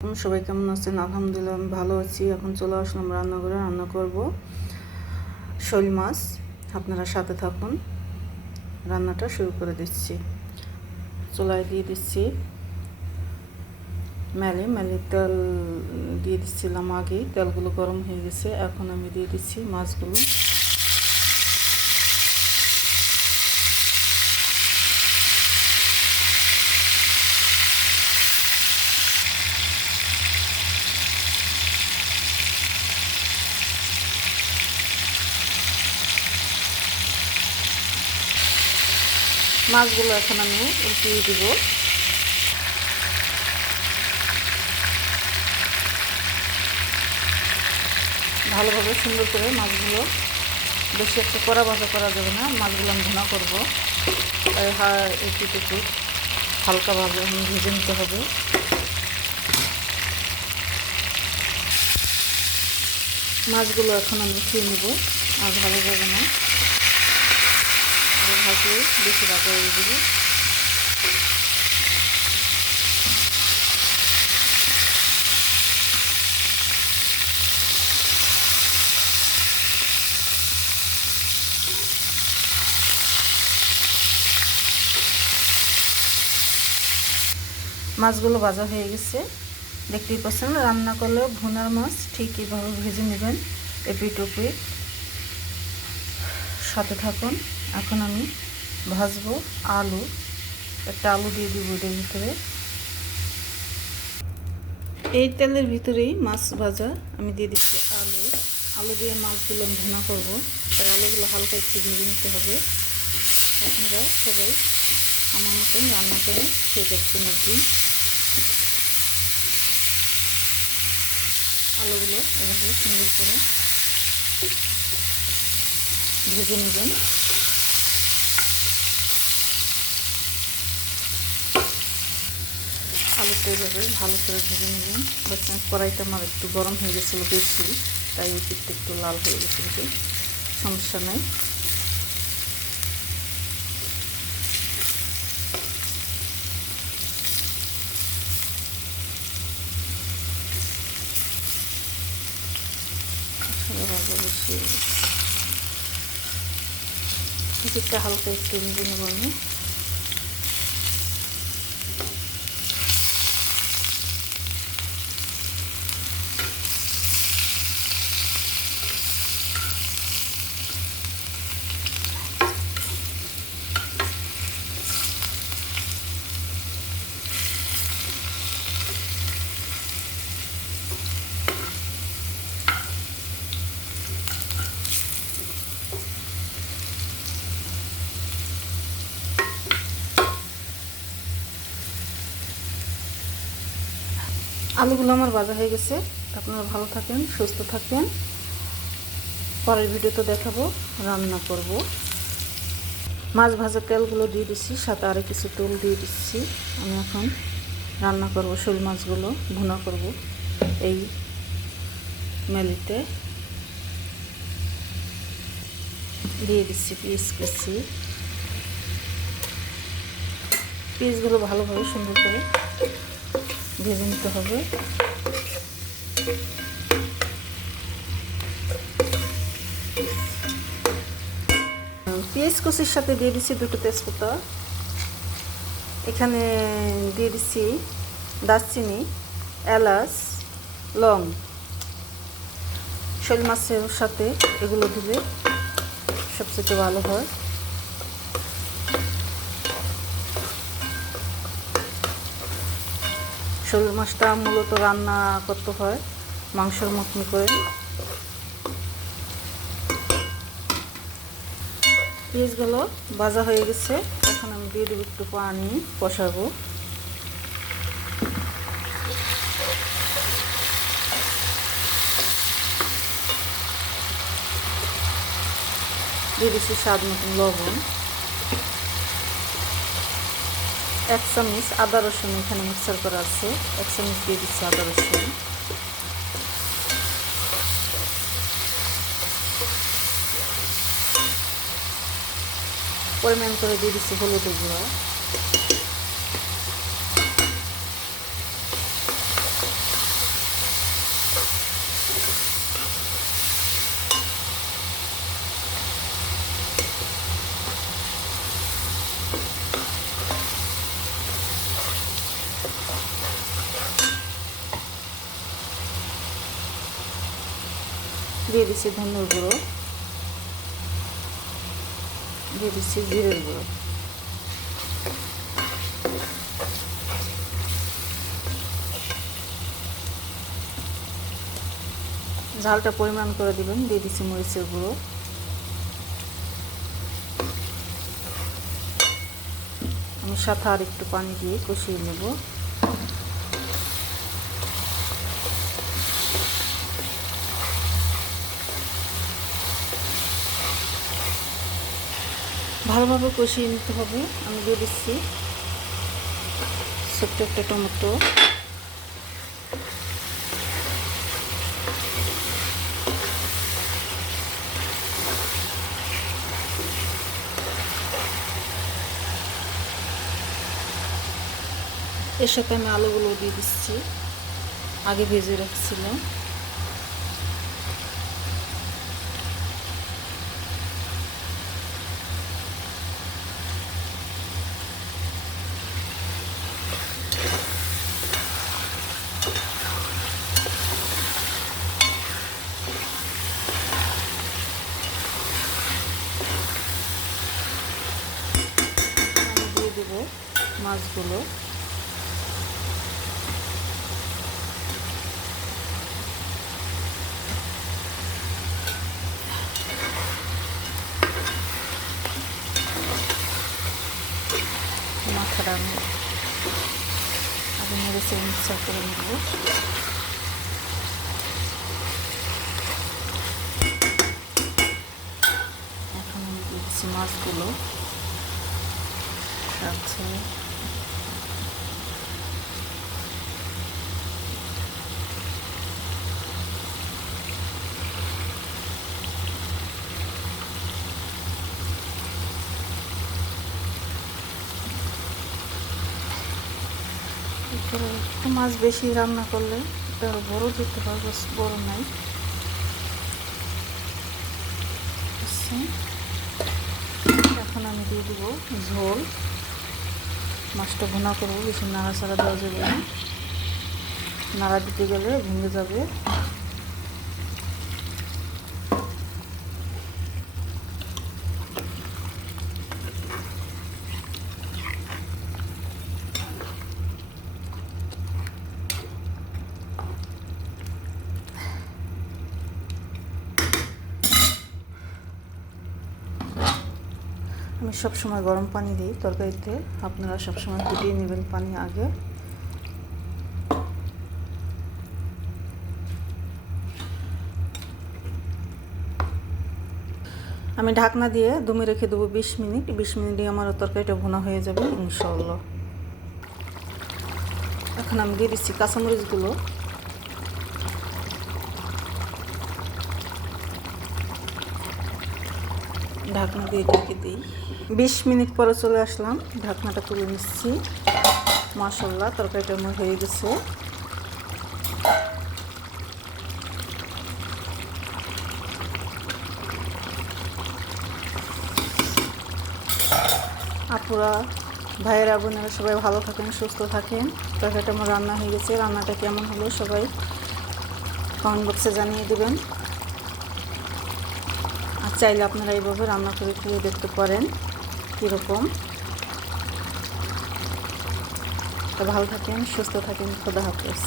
সবাই কেমন আছেন? আলহামদুলিল্লাহ আমি ভালো আছি। এখন চলে আসলাম রান্নাঘরে, রান্না করব শোল মাছ। আপনারা সাথে থাকুন, রান্নাটা শুরু করে দিচ্ছি। চুলায় দিয়ে দিচ্ছি মেলে তেল দিয়ে দিচ্ছিলাম আগেই। তেলগুলো গরম হয়ে গেছে, এখন আমি দিয়ে দিচ্ছি মাছগুলো। মাছগুলো এখন আমি উল্টিয়ে দিব। ভালোভাবে সুন্দর করে মাছগুলো, বেশি একটা কড়া ভাজা করা যাবে না, মাছগুলো আমি ভুনা করবো। একটু হালকাভাবে ভেজে নিতে হবে। মাছগুলো এখন আমি উঠিয়ে নেব, আর ভালো যাবে না, ভাজে বেশি ভাজা হয়ে দেবো। মাছগুলো ভাজা হয়ে গেছে, দেখতেই পাচ্ছেন। রান্না করলে ভুনার মাছ ঠিক এইভাবে ভেজে নেবেন, এপিট ওপিট। সাথে থাকুন। এখন আমি ভাজবো আলু। একটা আলু দিয়ে দিব এর ভিতরে। এই তেলের ভিতরেই মাছ ভাজা আমি দিয়ে দিচ্ছি আলু। আলু দিয়ে মাছগুলো আমি ভুনা করবো, তাই আলুগুলো হালকা একটু ভেজে নিতে হবে। আপনারা সবাই আমার মতন রান্না করে খেয়ে দেখবেন একদিন। আলুগুলো এভাবে সুন্দর করে ভেজে নেবেন। আলুটা এভাবে ভালো করে ভেজে নেবেন। দেখছেন কড়াইটা আমার একটু গরম হয়ে গেছিলো বেশি, তাই এই পিঠটা একটু লাল হয়ে গেছে, কিছু সমস্যা নাই। পিঠটা হালকা একটু ভেজে নেব আমি। আলুগুলো আমার ভাজা হয়ে গেছে। আপনারা ভালো থাকেন, সুস্থ থাকেন। পরের ভিডিওতে দেখাবো রান্না করব। মাছ ভাজা তেলগুলো দিয়ে দিচ্ছি, সাথে আরও কিছু তেল দিয়ে দিচ্ছি। আমি এখন রান্না করব শোল মাছগুলো ভুনা করব এই মেলিতে। দিয়ে দিচ্ছি পিস কুচি। পিসগুলো ভালোভাবে সুন্দর করে ভেজে নিতে হবে। পেঁয়াজ কুচির সাথে দিয়ে দিচ্ছি দুটো তেজপাতা। এখানে দিয়ে দিচ্ছি দারচিনি, এলাচ, লং। শোল মাছের সাথে এগুলো দিলে সবচেয়ে ভালো হয়। শোল মাছটা মূলত রান্না করতে হয় মাংসের মতন করে। পেঁয়াজগুলো ভাজা হয়ে গেছে, এখন আমি দিয়ে দেবো একটু পানি, কষাবো। দিয়ে দিচ্ছি স্বাদ মতন লবণ। 1 চামচ আদা রসুন এখানে মিক্সার করা আছে, 1 চামচ দিয়ে দিচ্ছি আদা রসুন। পরিমাণ করে দিয়ে দিচ্ছি হলুদের গুঁড়া। দিয়ে দিচ্ছি ধনের গুঁড়ো, দিয়ে দিচ্ছি জিরের গুঁড়ো। ঝালটা পরিমাণ করে দিবেন। দিয়ে দিচ্ছি মরিচের গুঁড়ো। আমি সাথে আর একটু পানি দিয়ে কষিয়ে নেব। ভালোভাবে কষিয়ে নিতে হবে। আমি দিয়ে দিচ্ছি ছোট্ট একটা টমেটো, এর সাথে আমি আলুগুলো দিয়ে দিচ্ছি, আগে ভেজে রাখছিলাম। আমি দিয়ে দেবো মাছগুলো। মাথাটা আমি আগে মরিচে মিক্সার করে নেব। এখন আমি দিয়ে দিচ্ছি মাছগুলো সাথে। একটু মাছ বেশি রান্না করলে এটা বড় দিতে হয়, বড় নাই। এখন আমি দিয়ে দিব ঝোল। মাছটা ভুনা করবো, বেশি নাড়াচাড়া দেওয়া যাবে না, নাড়া দিতে গেলে ভেঙে যাবে। আমি সবসময় গরম পানি দিই তরকারিতে, আপনারা সবসময় ফুটিয়ে নেবেন পানি আগে। আমি ঢাকনা দিয়ে দমে রেখে দেবো 20 মিনিট। 20 মিনিটে আমার তরকারিটা ভুনা হয়ে যাবে ইনশাআল্লাহ। এখন আমি দিয়ে দিচ্ছি কাঁচামরিচগুলো। ঢাকনা দিয়ে ঢেকে দিই। 20 মিনিট পরে চলে আসলাম, ঢাকনাটা তুলে নিচ্ছি। মাশাআল্লাহ তরকারিটা আমার হয়ে গেছে। আপুরা, ভাইয়েরা, বোনেরা সবাই ভালো থাকেন, সুস্থ থাকেন। তরকারিটা আমার রান্না হয়ে গেছে। রান্নাটা কেমন হলো সবাই কমেন্ট বক্সে জানিয়ে দেবেন। আর চাইলে আপনারা এইভাবে রান্না করে খেয়ে দেখতে পারেন কীরকম। তো ভালো থাকেন, সুস্থ থাকেন, খোদা হাফেজ।